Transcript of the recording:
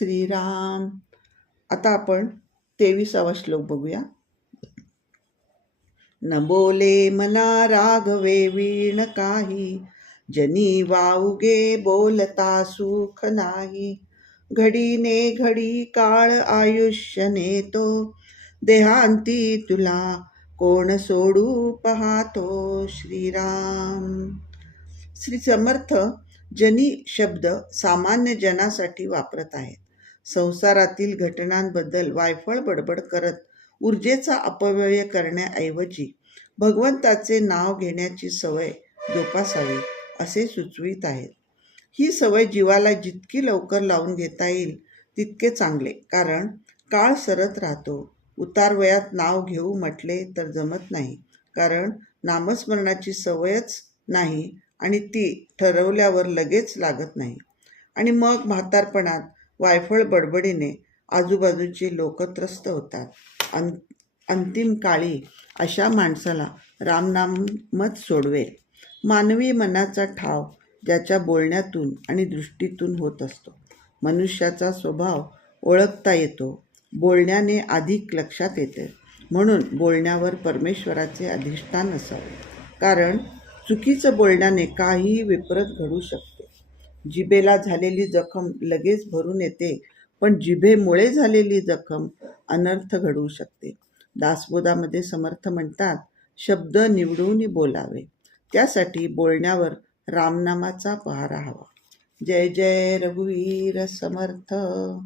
श्रीराम. आता आपण तेविसावा श्लोक बघूया. न बोले मना राघवे वीण काही जनी वाऊगे बोलता सुख नाही. घडीने घडी काळ आयुष्य नेतो देहांती तुला कोण सोडू पाहतो श्रीराम. श्री समर्थ जनी शब्द सामान्य जनासाठी वापरत आहेत. संसारातील घटनांबद्दल वायफळ बडबड करत ऊर्जेचा अपव्यय करण्याऐवजी भगवंताचे नाव घेण्याची सवय जोपासावी असे सुचवित आहेत. ही सवय जीवाला जितकी लवकर लावून घेता येईल तितके चांगले कारण काळ सरत राहतो. उतार वयात नाव घेऊ म्हटले तर जमत नाही कारण नामस्मरणाची सवयच नाही आणि ती ठरवल्यावर लगेच लागत नाही. आणि मग म्हातारपणात वायफळ बडबडीने आजूबाजूचे लोक त्रस्त होतात. अं अंतिम काळी अशा माणसाला रामनामच सोडवेल. मानवी मनाचा ठाव ज्याच्या बोलण्यातून आणि दृष्टीतून होत असतो. मनुष्याचा स्वभाव ओळखता येतो. बोलण्याने अधिक लक्षात येते. म्हणून बोलण्यावर परमेश्वराचे अधिष्ठान असावे. कारण चुकीचं बोलण्याने काहीही विपरीत घडू शकते. जिभेला झालेली जखम लगेच भरून येते पण जिभेमुळे झालेली जखम अनर्थ घडवू शकते. दासबोधामध्ये समर्थ म्हणतात शब्द निवडून बोलावे. त्यासाठी बोलण्यावर रामनामाचा पहारा हवा. जय जय रघुवीर समर्थ.